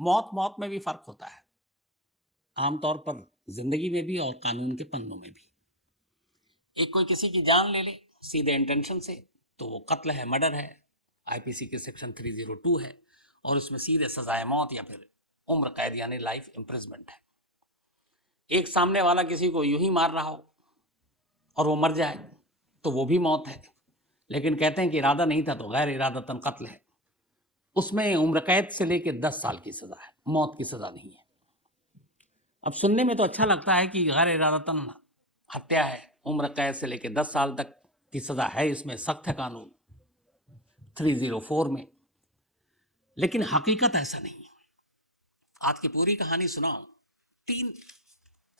मौत मौत में भी फ़र्क होता है, आमतौर पर ज़िंदगी में भी और कानून के पन्नों में भी। एक कोई किसी की जान ले ले सीधे इंटेंशन से, तो वो कत्ल है, मर्डर है, आईपीसी के सेक्शन 302 है, और उसमें सीधे सजाए मौत या फिर उम्र कैद यानी लाइफ इम्प्रिजमेंट है। एक सामने वाला किसी को यूं ही मार रहा हो और वो मर जाए तो वो भी मौत है, लेकिन कहते हैं कि इरादा नहीं था तो गैर इरादतन कत्ल है, उसमें उम्र कैद से लेकर 10 साल की सजा है, मौत की सजा नहीं है। अब सुनने में तो अच्छा लगता है कि गैर इरादतन हत्या है, उम्र कैद से लेकर 10 साल तक की सजा है, इसमें सख्त है कानून 304 में, लेकिन हकीकत ऐसा नहीं है। आज की पूरी कहानी सुनाऊं, 3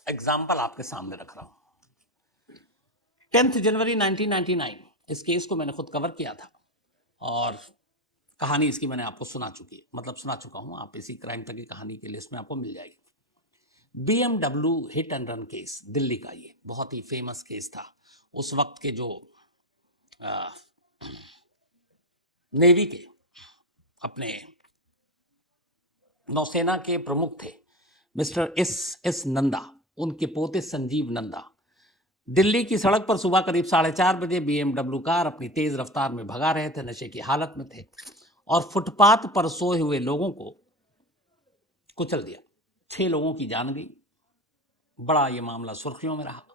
एग्जाम्पल आपके सामने रख रहा हूं। 10 जनवरी 1999 इस केस को मैंने खुद कवर किया था और कहानी इसकी मैंने आपको सुना चुका हूं। आप इसी क्राइम तक की कहानी की लिस्ट में आपको मिल जाएगी। BMW hit and run case, Delhi का ये बहुत ही फेमस केस था। उस वक्त के जो नेवी के अपने नौसेना के प्रमुख थे मिस्टर एस नंदा, उनके पोते संजीव नंदा दिल्ली की सड़क पर सुबह करीब 4:30 बजे BMW कार अपनी तेज रफ्तार में भगा रहे थे, नशे की हालत में थे और फुटपाथ पर सोए हुए लोगों को कुचल दिया। 6 लोगों की जान गई। बड़ा ये मामला सुर्खियों में रहा।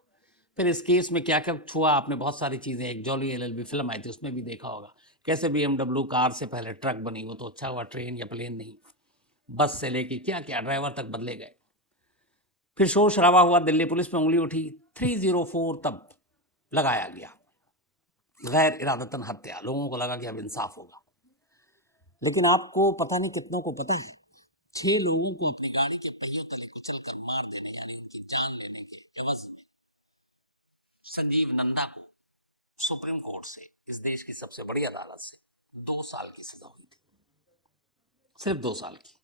फिर इस केस में क्या क्या हुआ, आपने बहुत सारी चीज़ें, एक जॉली LLB फिल्म आई थी उसमें भी देखा होगा, कैसे BMW कार से पहले ट्रक बनी, वो तो अच्छा हुआ ट्रेन या प्लेन नहीं, बस से लेके क्या क्या ड्राइवर तक बदले गए। फिर शोर शराबा हुआ, दिल्ली पुलिस में उंगली उठी, 304 तब लगाया गया, गैर इरादतन हत्या। लोगों को लगा कि अब इंसाफ होगा, लेकिन आपको पता नहीं कितनों को पता है, 6 लोगों को अपनी गाड़ी के पहिए तले बिठाकर मार देने वाले उनकी जान लेने की एवज में संजीव नंदा को सुप्रीम कोर्ट से, इस देश की सबसे बड़ी अदालत से, 2 साल की सजा हुई थी, सिर्फ 2 साल की।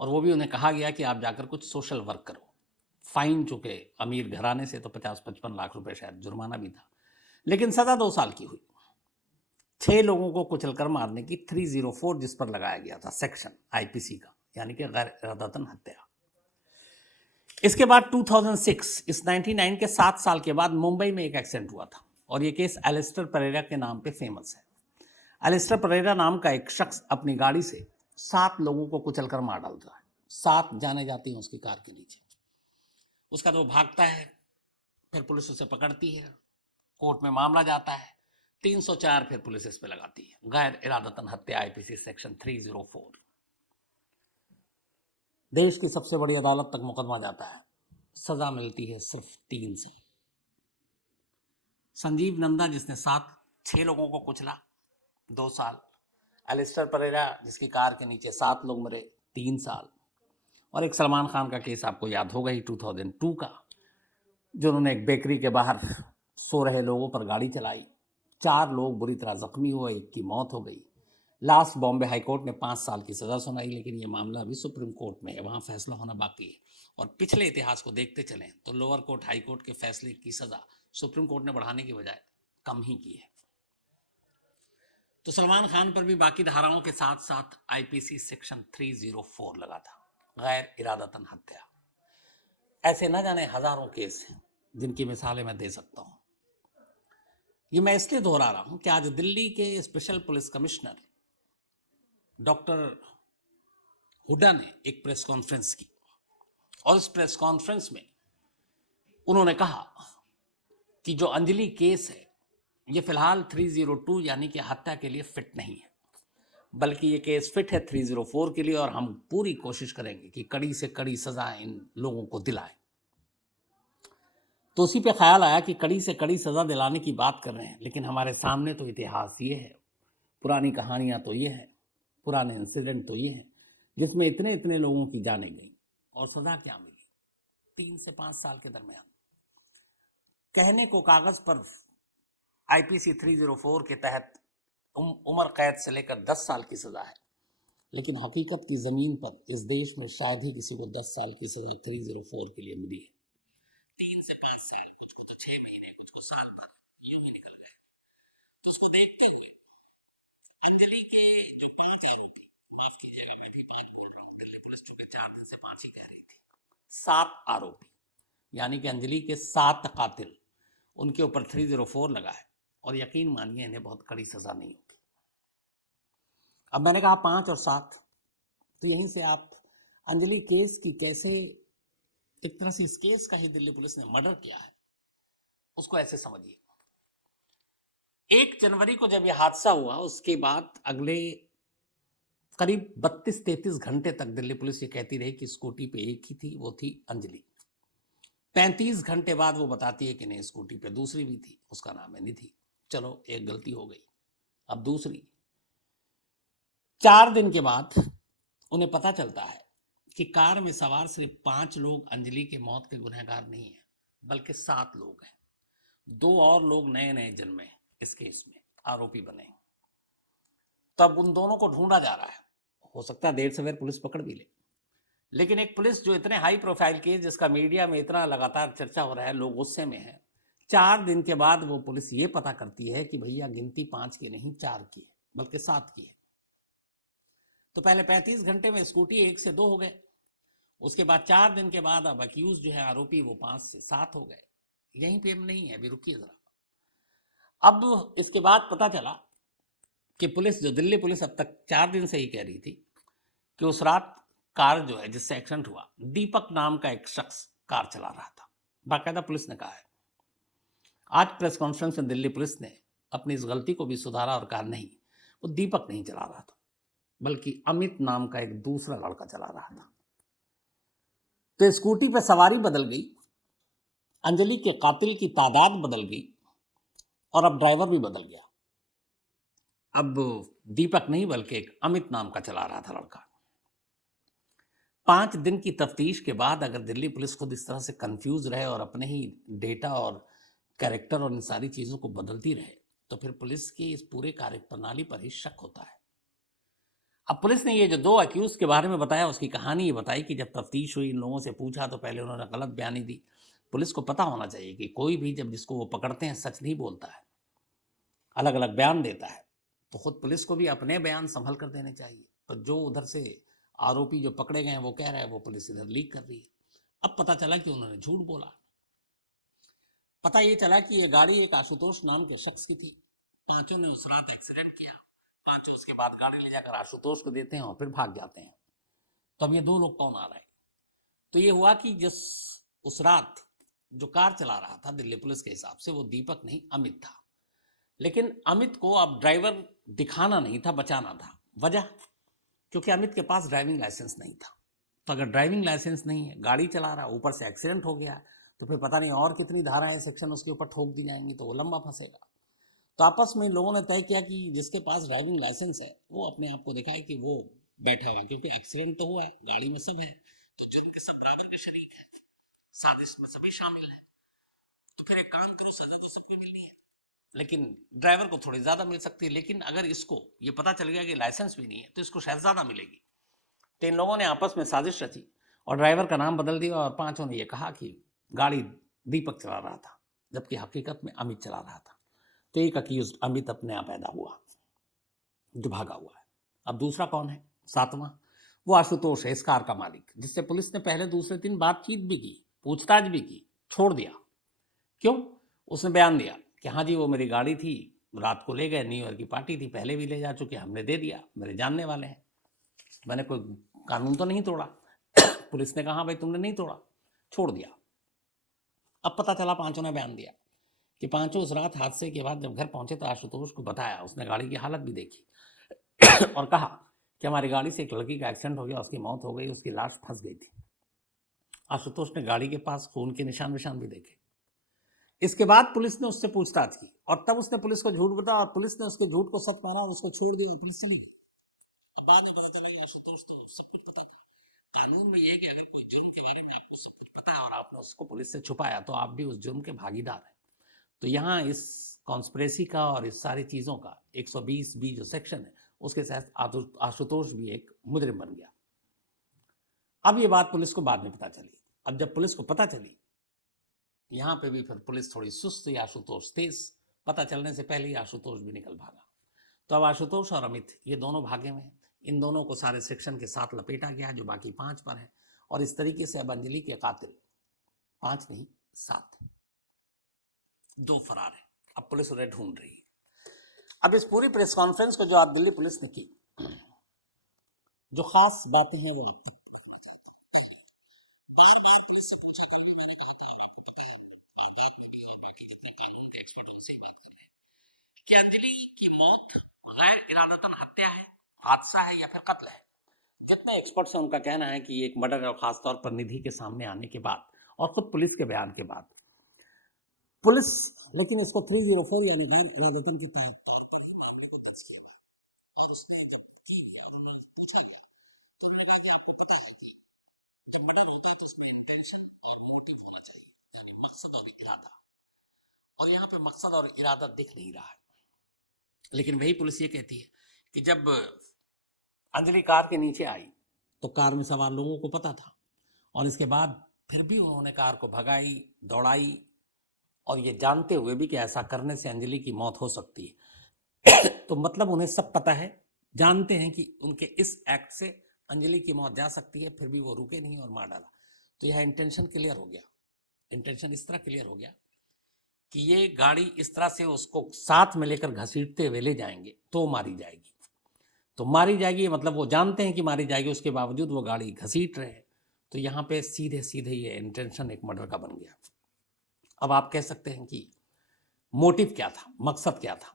और वो भी उन्हें कहा गया कि आप जाकर कुछ सोशल वर्क करो। फाइन, चुके अमीर घराने से तो 50-55 लाख रुपए शायद जुर्माना भी था, लेकिन सजा 2 साल की हुई। 6 लोगों को कुचलकर मारने की 304 जिस पर लगाया गया था सेक्शन आईपीसी का, यानी कि गैर इरादतन हत्या। इसके बाद 2006, इस 99 के 7 साल के बाद मुंबई में एक एक्सीडेंट हुआ था और ये केस एलिस्टर परेरा के नाम पे फेमस है। एलिस्टर परेरा नाम का एक शख्स अपनी गाड़ी से 7 लोगों को कुचलकर मार डालता है। 7 जाने जाती हैं उसकी कार के नीचे। उसका तो भागता है, फिर पुलिस उसे पकड़ती है, कोर्ट में मामला जाता है, 304 फिर पुलिस इस पे लगाती है, गैर इरादतन हत्या आईपीसी सेक्शन 304। देश की सबसे बड़ी अदालत तक मुकदमा जाता है, सजा मिलती है सिर्फ 3 साल। संजीव नंदा जिसने 6 लोगों को कुचला, 2 साल। एलिस्टर परेरा जिसकी कार के नीचे 7 लोग मरे, 3 साल। और एक सलमान खान का केस आपको याद होगा ही, 2002 का, जो उन्होंने एक बेकरी के बाहर सो रहे लोगों पर गाड़ी चलाई, 4 लोग बुरी तरह जख्मी हुए, 1 की मौत हो गई। लास्ट बॉम्बे हाईकोर्ट ने 5 साल की सज़ा सुनाई, लेकिन ये मामला अभी सुप्रीम कोर्ट में है, वहाँ फैसला होना बाकी है। और पिछले इतिहास को देखते चलें तो लोअर कोर्ट, हाई कोर्ट के फैसले की सज़ा सुप्रीम कोर्ट ने बढ़ाने की बजाय कम ही की है। तो सलमान खान पर भी बाकी धाराओं के साथ साथ आईपीसी सेक्शन 304 लगा था, गैर इरादतन हत्या। ऐसे न जाने हजारों केस हैं जिनकी मिसालें मैं दे सकता हूं। ये मैं इसलिए दोहरा रहा हूं कि आज दिल्ली के special police commissioner doctor Hooda ने एक प्रेस कॉन्फ्रेंस की और इस प्रेस कॉन्फ्रेंस में उन्होंने कहा कि जो अंजलि केस है ये फिलहाल 302 यानी कि हत्या के लिए फिट नहीं है, बल्कि ये केस फिट है 304 के लिए, और हम पूरी कोशिश करेंगे कि कड़ी से कड़ी सजा इन लोगों को दिलाएं। तो उसी पे ख्याल आया कि कड़ी से कड़ी सजा दिलाने की बात कर रहे हैं, लेकिन हमारे सामने तो इतिहास ये है, पुरानी कहानियां तो ये है, पुराने इंसिडेंट तो ये है, जिसमें इतने इतने लोगों की जानें गई और सजा क्या मिली, 3 से 5 साल के दरमियान। कहने को कागज पर आईपीसी 304 के तहत उम्र कैद से लेकर 10 साल की सजा है, लेकिन हकीकत की जमीन पर इस देश में शायद ही किसी को 10 साल की सजा 304 के लिए मिली है। 3 से 5 साल, कुछ को तो 6 महीने, कुछ को साल भर यूं ही निकल गए। तो उसको देखते हुए अंजलि के जो पीड़ित आरोपी, माफ कीजिएगा मैं भी बात कर रहा हूँ, दिल्ली पुलिस चूंकि 7 आरोपी, यानी कि अंजलि के 7 कातिल, उनके ऊपर 304 लगा है और यकीन मानिए इन्हें बहुत कड़ी सजा नहीं होगी। अब मैंने कहा 5 और 7, तो यहीं से आप अंजलि केस की कैसे, एक तरह से इस केस का ही दिल्ली पुलिस ने मर्डर किया है उसको ऐसे समझिए। 1 जनवरी को जब यह हादसा हुआ उसके बाद अगले करीब 32-33 घंटे तक दिल्ली पुलिस ये कहती रही कि स्कूटी पे एक ही थी, वो थी अंजलि। 35 घंटे बाद वो बताती है कि नहीं, स्कूटी पे दूसरी भी थी, उसका नाम है निधि। चलो एक गलती हो गई, अब दूसरी। 4 दिन के बाद उन्हें पता चलता है कि कार में सवार सिर्फ 5 लोग अंजलि के मौत के गुनहगार नहीं है, बल्कि 7 लोग हैं। 2 और लोग नए नए जन्मे इस केस में आरोपी बने। तब उन दोनों को ढूंढा जा रहा है, हो सकता है देर सवेर पुलिस पकड़ भी ले, लेकिन एक पुलिस जो इतने हाई प्रोफाइल केस जिसका मीडिया में इतना लगातार चर्चा हो रहा है, लोग गुस्से में है, 4 दिन के बाद वो पुलिस ये पता करती है कि भैया गिनती 5 की नहीं 4 की है, बल्कि 7 की है। तो पहले 35 घंटे में स्कूटी 1 से 2 हो गए, उसके बाद 4 दिन के बाद अब अक्यूज जो है आरोपी वो 5 से 7 हो गए। यहीं पे हम नहीं है, अभी रुकिए जरा। अब इसके बाद पता चला कि पुलिस, जो दिल्ली पुलिस अब तक 4 दिन से ही कह रही थी कि उस रात कार जो है जिससे एक्सीडेंट हुआ, दीपक नाम का एक शख्स कार चला रहा था। बाकायदा पुलिस ने कहा है। आज प्रेस कॉन्फ्रेंस में दिल्ली पुलिस ने अपनी इस गलती को भी सुधारा और कहा नहीं, वो दीपक नहीं चला रहा था, बल्कि अमित नाम का एक दूसरा लड़का चला रहा था। तो स्कूटी पर सवारी बदल गई, अंजलि के कातिल की तादाद बदल गई और अब ड्राइवर भी बदल गया। अब दीपक नहीं बल्कि एक अमित नाम का चला रहा था लड़का। 5 दिन की तफ्तीश के बाद अगर दिल्ली पुलिस खुद इस तरह से कंफ्यूज रहे और अपने ही डेटा और कैरेक्टर और इन सारी चीज़ों को बदलती रहे, तो फिर पुलिस की इस पूरे कार्य प्रणाली पर ही शक होता है। अब पुलिस ने ये जो 2 अक्यूज के बारे में बताया, उसकी कहानी ये बताई कि जब तफ्तीश हुई, इन लोगों से पूछा तो पहले उन्होंने गलत बयानी दी। पुलिस को पता होना चाहिए कि कोई भी जब जिसको वो पकड़ते हैं सच नहीं बोलता है, अलग अलग बयान देता है, तो खुद पुलिस को भी अपने बयान संभल कर देने चाहिए। पर जो उधर से आरोपी जो पकड़े गए हैं वो कह रहा है, वो पुलिस इधर लीक कर रही है। अब पता चला कि उन्होंने झूठ बोला। पता ये चला कि ये गाड़ी एक आशुतोष नाम के शख्स की थी। 5 ने उस रात एक्सीडेंट किया, 5 उसके बाद गाड़ी ले जाकर आशुतोष को देते हैं और फिर भाग जाते हैं। तो अब ये 2 लोग कौन आ रहे हैं? तो ये हुआ कि जिस उस रात जो कार चला रहा था दिल्ली पुलिस के हिसाब से, वो दीपक नहीं अमित था। लेकिन अमित को अब ड्राइवर दिखाना नहीं था, बचाना था। वजह, क्योंकि अमित के पास ड्राइविंग लाइसेंस नहीं था। तो अगर ड्राइविंग लाइसेंस नहीं है, गाड़ी चला रहा, ऊपर से एक्सीडेंट हो गया, तो फिर पता नहीं और कितनी धाराएं सेक्शन उसके ऊपर ठोक दी जाएंगी, तो वो लंबा फंसेगा। तो आपस में लोगों ने तय किया कि जिसके पास ड्राइविंग लाइसेंस है वो अपने आप को दिखाए कि वो बैठा हुआ, क्योंकि एक्सीडेंट तो हुआ है, गाड़ी में सब है, तो जुर्म के सब बराबर के शरीक है, साजिश में सभी शामिल है। तो फिर एक काम करो, सजा तो सबको मिलनी है, लेकिन ड्राइवर को थोड़ी ज्यादा मिल सकती है। लेकिन अगर इसको ये पता चल गया कि लाइसेंस भी नहीं है तो इसको शायद ज्यादा मिलेगी। तो इन लोगों ने आपस में साजिश रची और ड्राइवर का नाम बदल दिया और 5 ने ये कहा कि गाड़ी दीपक चला रहा था, जबकि हकीकत में अमित चला रहा था। तो एक अक्यूज अमित अपने आप पैदा हुआ जो भागा हुआ है। अब दूसरा कौन है? 7वां, वो आशुतोष है, इस कार का मालिक, जिससे पुलिस ने पहले दूसरे दिन बातचीत भी की, पूछताछ भी की, छोड़ दिया। क्यों? उसने बयान दिया कि हाँ जी वो मेरी गाड़ी थी, रात को ले गए, न्यू ईयर की पार्टी थी, पहले भी ले जा चुके, हमने दे दिया, मेरे जानने वाले हैं, मैंने कोई कानून तो नहीं तोड़ा। पुलिस ने कहा भाई तुमने नहीं तोड़ा, छोड़ दिया। अब पता चला 5 ने बयान दिया कि 5 उस रात हादसे के बाद जब घर पहुंचे तो आशुतोष को बताया, उसने गाड़ी की हालत भी देखी और कहा कि हमारी गाड़ी से एक लड़की का एक्सीडेंट हो गया, उसकी मौत हो गई, उसकी लाश फंस गई थी। आशुतोष ने गाड़ी के पास खून के निशान भी देखे। इसके बाद पुलिस ने उससे पूछताछ की और तब उसने पुलिस को झूठ बताया और पुलिस ने उसके झूठ को सच माना और उसको छोड़ दिया, पुलिस चली गई। अब बाद में पता चला आशुतोष तो सब कुछ पता था। कानून में ये है कि अगर कोई जुर्म के बारे में आपको सब कुछ पता है और आपने उसको पुलिस से छुपाया तो आप भी उस जुर्म के भागीदार हैं। तो यहाँ इस कॉन्स्पिरेसी का और इस सारी चीज़ों का 120B जो सेक्शन है उसके तहत आशुतोष भी एक मुजरिम बन गया। अब ये बात पुलिस को बाद में पता चली। अब जब पुलिस को पता चली, यहाँ पे भी फिर पुलिस थोड़ी सुस्त, आशुतोष तेज, पता चलने से पहले ही आशुतोष भी निकल भागा। तो अब आशुतोष और अमित ये दोनों भागे में, इन दोनों को सारे सेक्शन के साथ लपेटा गया जो बाकी 5 पर है और इस तरीके से अब अंजलि के कातिल 5 नहीं 7 2 फरार है। अब पुलिस उन्हें ढूंढ रही है। अब इस पूरी प्रेस कॉन्फ्रेंस को जो आप दिल्ली पुलिस ने की, जो खास बातें हैं वो आप तक बार बार पुलिस से पूछा करेंगे। मैंने कहा था और आपको पता है, बात में भी और बाकी जितने कानून के एक्सपर्ट लोग से बात कर रहे हैं कि अंजलि की मौत गैर इरादतन हत्या है, हादसा है या फिर कत्ल है। जितने एक्सपर्ट्स हैं उनका कहना है कि एक मर्डर है, और खासतौर पर निधि के सामने आने के बाद और खुद पुलिस के बयान के बाद पुलिस, लेकिन इसको 304 यानी गैर इरादतन के तौर पर ही मामले को दर्ज किया और उसमें जब की गया और उन्हें पूछा गया तो उन्होंने कहा कि आपको पता है कि जब मर्डर होता है तो उसमें इंटेंशन और मोटिव होना चाहिए, यानी मकसद और इरादा, और यहाँ पे मकसद और इरादा दिख नहीं रहा है। लेकिन वही पुलिस ये कहती है कि जब अंजलि कार के नीचे आई तो कार में सवार लोगों को पता था, और इसके बाद फिर भी उन्होंने कार को भगाई, दौड़ाई, और ये जानते हुए भी कि ऐसा करने से अंजलि की मौत हो सकती है। तो मतलब उन्हें सब पता है, जानते हैं कि उनके इस एक्ट से अंजलि की मौत जा सकती है, फिर भी वो रुके नहीं और मार डाला। तो यह इंटेंशन क्लियर हो गया। इंटेंशन इस तरह क्लियर हो गया कि ये गाड़ी इस तरह से उसको साथ में लेकर घसीटते हुए ले जाएंगे तो मारी जाएगी। तो मारी जाएगी मतलब वो जानते हैं कि मारी जाएगी, उसके बावजूद वो गाड़ी घसीट रहे हैं। तो यहाँ पे सीधे सीधे ये इंटेंशन एक मर्डर का बन गया। अब आप कह सकते हैं कि मोटिव क्या था, मकसद क्या था,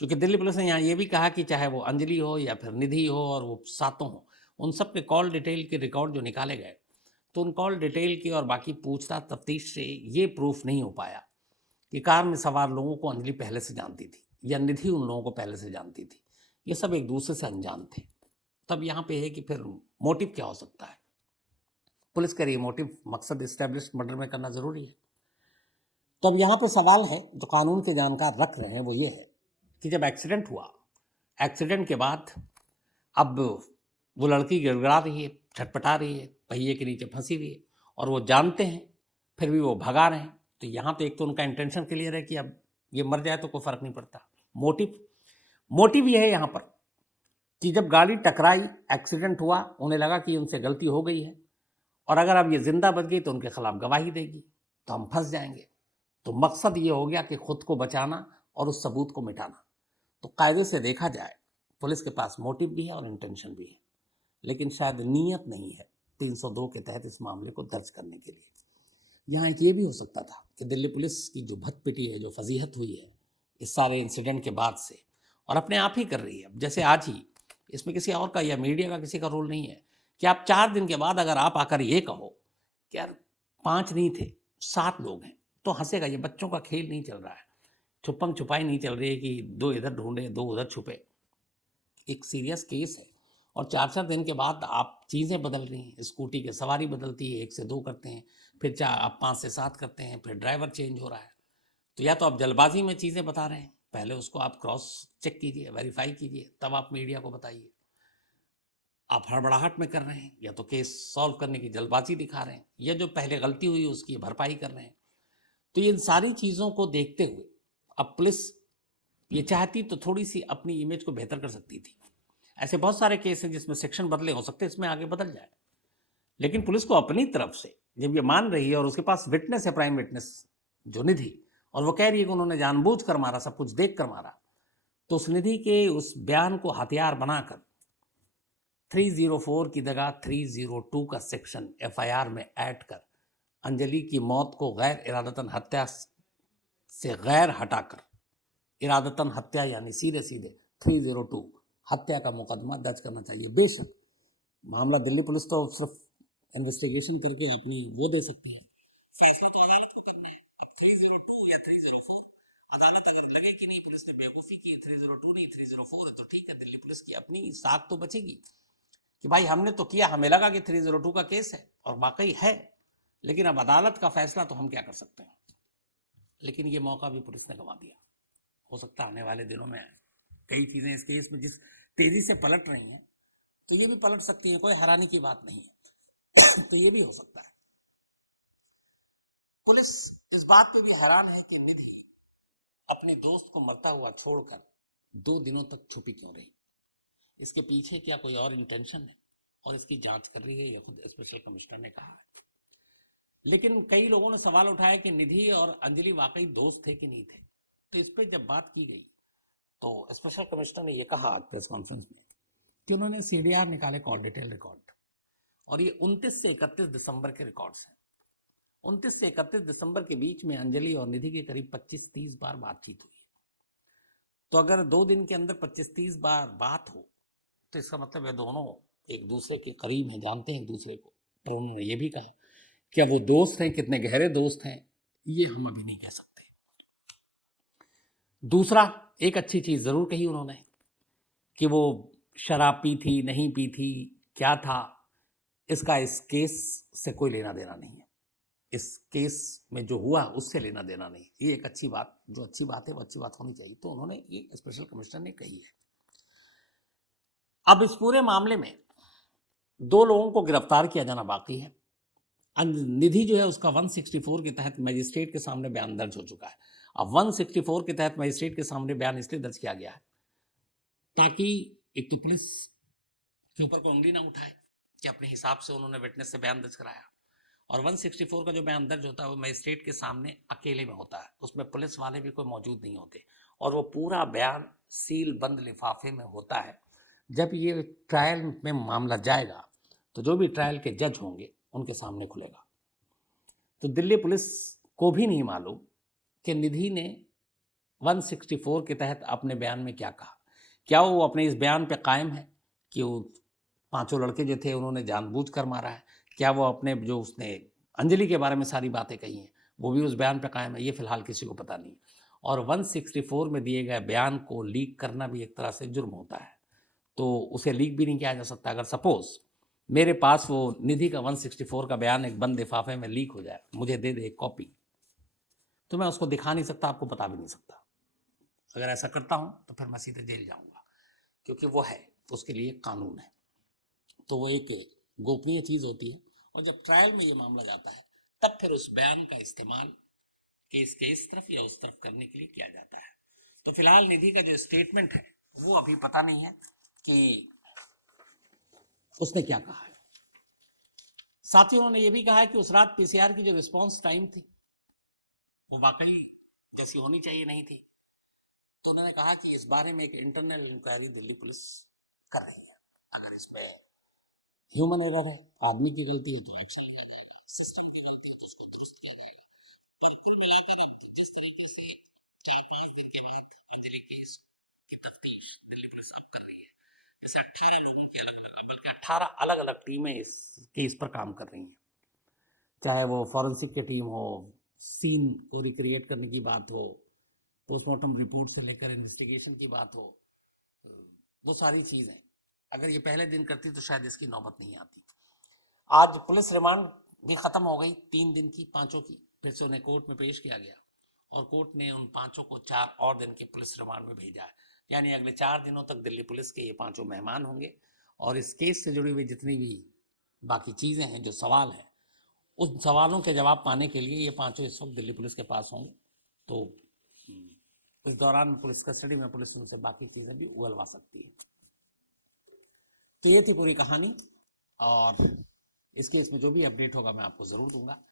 क्योंकि दिल्ली पुलिस ने यहाँ ये भी कहा कि चाहे वो अंजलि हो या फिर निधि हो और वो सातों हो, उन सब के कॉल डिटेल के रिकॉर्ड जो निकाले गए, तो उन कॉल डिटेल की और बाकी पूछताछ तफ्तीश से ये प्रूफ नहीं हो पाया कि कार में सवार लोगों को अंजलि पहले से जानती थी या निधि उन लोगों को पहले से जानती थी। ये सब एक दूसरे से अनजान थे। तब यहाँ पे है कि फिर मोटिव क्या हो सकता है। पुलिस कह रही है मोटिव, मकसद इस्टेब्लिश मर्डर में करना जरूरी है। तो अब यहाँ पे सवाल है जो कानून के जानकार रख रहे हैं वो ये है कि जब एक्सीडेंट हुआ, एक्सीडेंट के बाद अब वो लड़की गिड़गिड़ा रही है, छटपटा रही है, पहिए के नीचे फंसी हुई है, और वो जानते हैं फिर भी वो भगा रहे हैं। तो यहाँ तो एक तो उनका इंटेंशन क्लियर है कि अब ये मर जाए तो कोई फर्क नहीं पड़ता। मोटिव ये है यहाँ पर कि जब गाड़ी टकराई, एक्सीडेंट हुआ, उन्हें लगा कि उनसे गलती हो गई है और अगर अब ये जिंदा बच गई तो उनके खिलाफ गवाही देगी तो हम फंस जाएंगे। तो मकसद ये हो गया कि खुद को बचाना और उस सबूत को मिटाना। तो कायदे से देखा जाए पुलिस के पास मोटिव भी है और इंटेंशन भी है, लेकिन शायद नीयत नहीं है 302 के तहत इस मामले को दर्ज करने के लिए। यहाँ एक ये भी हो सकता था कि दिल्ली पुलिस की जो भत पिटी है, जो फजीहत हुई है इस सारे इंसिडेंट के बाद से, और अपने आप ही कर रही है, जैसे आज ही, इसमें किसी और का या मीडिया का किसी का रोल नहीं है कि आप 4 दिन के बाद अगर आप आकर ये कहो कि यार 5 नहीं थे 7 लोग हैं, तो हंसेगा। ये बच्चों का खेल नहीं चल रहा है, छुपम छुपाई नहीं चल रही है कि 2 इधर ढूंढे 2 उधर छुपे। एक सीरियस केस है और 4-4 दिन के बाद आप चीज़ें बदल रही हैं। स्कूटी की सवारी बदलती है, 1 से 2 करते हैं, फिर आप 5 से 7 करते हैं, फिर ड्राइवर चेंज हो रहा है। तो या तो आप जल्दबाजी में चीज़ें बता रहे हैं, पहले उसको आप क्रॉस चेक कीजिए, वेरीफाई कीजिए, तब आप मीडिया को बताइए। आप हड़बड़ाहट में कर रहे हैं, या तो केस सॉल्व करने की जल्दबाजी दिखा रहे हैं, या जो पहले गलती हुई उसकी भरपाई कर रहे हैं। तो इन सारी चीज़ों को देखते हुए अब पुलिस ये चाहती तो थोड़ी सी अपनी इमेज को बेहतर कर सकती थी। ऐसे बहुत सारे केस हैं जिसमें सेक्शन बदले हो सकते हैं, इसमें आगे बदल जाए। लेकिन पुलिस को अपनी तरफ से जब ये मान रही है और उसके पास विटनेस है, प्राइम विटनेस जो निधि, और वो कह रही है कि उन्होंने जानबूझकर मारा, सब कुछ देख कर मारा, तो उस निधि के उस बयान को हथियार बनाकर 304 की जगह 302 का सेक्शन एफआईआर में ऐड कर अंजलि की मौत को गैर इरादतन हत्या से गैर हटाकर इरादतन हत्या यानी सीधे सीधे 302 हत्या का मुकदमा दर्ज करना चाहिए। बेशक मामला दिल्ली पुलिस तो सिर्फ इन्वेस्टिगेशन करके अपनी वो दे सकती है, फैसला तो अदालत को करना है। अब 302 या 304 अदालत अगर लगे कि नहीं पुलिस ने बेवकूफ़ी की, 302 नहीं 304 है, तो ठीक है, दिल्ली पुलिस की अपनी साख तो बचेगी कि भाई हमने तो किया, हमें लगा कि 302 का केस है और वाकई है, लेकिन अब अदालत का फैसला तो हम क्या कर सकते हैं। लेकिन ये मौका भी पुलिस ने गंवा दिया। हो सकता है आने वाले दिनों में कई चीज़ें इस केस में जिस तेज़ी से पलट रही हैं तो ये भी पलट सकती है, कोई हैरानी की बात नहीं है। तो ये भी हो सकता है। पुलिस इस बात पे भी हैरान है कि निधि अपने दोस्त को मरता हुआ छोड़कर 2 दिनों तक छुपी क्यों रही। इसके पीछे क्या कोई और इंटेंशन है? और इसकी जांच कर रही है, ये खुद स्पेशल कमिश्नर ने कहा है। लेकिन कई लोगों ने सवाल उठाया कि निधि और अंजलि वाकई दोस्त थे कि नहीं थे। तो इस पर जब बात की गई तो स्पेशल कमिश्नर ने यह कहा प्रेस कॉन्फ्रेंस में कि उन्होंने सीडीआर निकाले कॉल डिटेल रिकॉर्ड, और ये 29 से 31 दिसंबर के रिकॉर्ड्स हैं। 29 से 31 दिसंबर के बीच में अंजलि और निधि की करीब 25-30 बार बातचीत हुई है। तो अगर 2 दिन के अंदर 25-30 बार बात हो तो इसका मतलब है दोनों एक दूसरे के करीब हैं, जानते हैं एक दूसरे को। और उन्होंने ये भी कहा क्या वो दोस्त हैं, कितने गहरे दोस्त हैं, ये हम अभी नहीं कह सकते। दूसरा, एक अच्छी चीज जरूर कही उन्होंने कि वो शराब पी थी, नहीं पी थी, क्या था, इसका इस केस से कोई लेना देना नहीं है। इस केस में जो हुआ उससे लेना देना नहीं। ये एक अच्छी बात, जो अच्छी बात है वो अच्छी बात होनी चाहिए। तो उन्होंने ये स्पेशल कमिश्नर ने कही है। अब इस पूरे मामले में 2 लोगों को गिरफ्तार किया जाना बाकी है। निधि जो है उसका 164 के तहत मजिस्ट्रेट के सामने बयान दर्ज हो चुका है। अब 164 के तहत मजिस्ट्रेट के सामने बयान इसलिए दर्ज किया गया है ताकि एक तो पुलिस के ऊपर कोई उंगली ना उठाए कि अपने हिसाब से उन्होंने विटनेस से बयान दर्ज कराया। और 164 का जो बयान दर्ज होता है वो मजिस्ट्रेट के सामने अकेले में होता है, उसमें पुलिस वाले भी कोई मौजूद नहीं होते, और वो पूरा बयान सील बंद लिफाफे में होता है। जब ये ट्रायल में मामला जाएगा तो जो भी ट्रायल के जज होंगे उनके सामने खुलेगा। तो दिल्ली पुलिस को भी नहीं मालूम कि निधि ने 164 के तहत अपने बयान में क्या कहा। क्या वो अपने इस बयान पे कायम है कि वो 5 लड़के जो थे उन्होंने जानबूझकर मारा है? क्या वो अपने जो उसने अंजलि के बारे में सारी बातें कही हैं वो भी उस बयान पे कायम है? ये फिलहाल किसी को पता नहीं। और 164 में दिए गए बयान को लीक करना भी एक तरह से जुर्म होता है, तो उसे लीक भी नहीं किया जा सकता। अगर सपोज मेरे पास वो निधि का 164 का बयान एक बंद लिफाफे में लीक हो जाए, मुझे दे दे एक कॉपी, तो मैं उसको दिखा नहीं सकता, आपको बता भी नहीं सकता। अगर ऐसा करता हूं तो फिर मैं सीधे जेल जाऊंगा, क्योंकि वो है, उसके लिए कानून है। तो वो एक गोपनीय चीज होती है। और जब ट्रायल में ये मामला जाता है तब फिर उस बयान का इस्तेमाल केस के इस तरफ या उस तरफ करने के लिए किया जाता है। तो फिलहाल निधि का जो स्टेटमेंट है वो अभी पता नहीं है कि उसने क्या कहा है। साथ ही उन्होंने ये भी कहा है कि उस रात पीसीआर की जो रिस्पांस टाइम थी वो वाकई जैसी होनी चाहिए नहीं थी। तो उन्होंने कहा कि इस बारे में एक इंटरनल इंक्वायरी दिल्ली पुलिस कर रही है। अगर इसमें ह्यूमन एरर है, आदमी की गलती है, तो एब्सोल्यूट सिस्टम की गलती है तो उसको दुरुस्त किया जाएगा। और कुल मिलाकर अब जिस तरीके से 4-5 दिन के बाद अंजलि केस की तफ्तीश दिल्ली पुलिस अब कर रही है, जैसे 18 लोगों की बल्कि 18 अलग अलग टीमें इस केस पर काम कर रही हैं, चाहे वो फॉरेंसिक की टीम हो, सीन को रिक्रिएट करने की बात हो, पोस्टमार्टम रिपोर्ट से लेकर इन्वेस्टिगेशन की बात हो, वो सारी चीज़ें अगर ये पहले दिन करती तो शायद इसकी नौबत नहीं आती। आज पुलिस रिमांड भी ख़त्म हो गई 3 दिन की, 5 की। फिर से उन्हें कोर्ट में पेश किया गया और कोर्ट ने उन 5 को 4 और दिन के पुलिस रिमांड में भेजा है। यानी अगले 4 दिनों तक दिल्ली पुलिस के ये 5 मेहमान होंगे और इस केस से जुड़ी हुई जितनी भी बाकी चीज़ें हैं, जो सवाल हैं, उन सवालों के जवाब पाने के लिए ये 5 इस वक्त दिल्ली पुलिस के पास होंगे। तो इस दौरान पुलिस कस्टडी में पुलिस उनसे बाकी चीज़ें भी उगलवा सकती है। तो ये थी पूरी कहानी, और इस केस में जो भी अपडेट होगा मैं आपको ज़रूर दूंगा।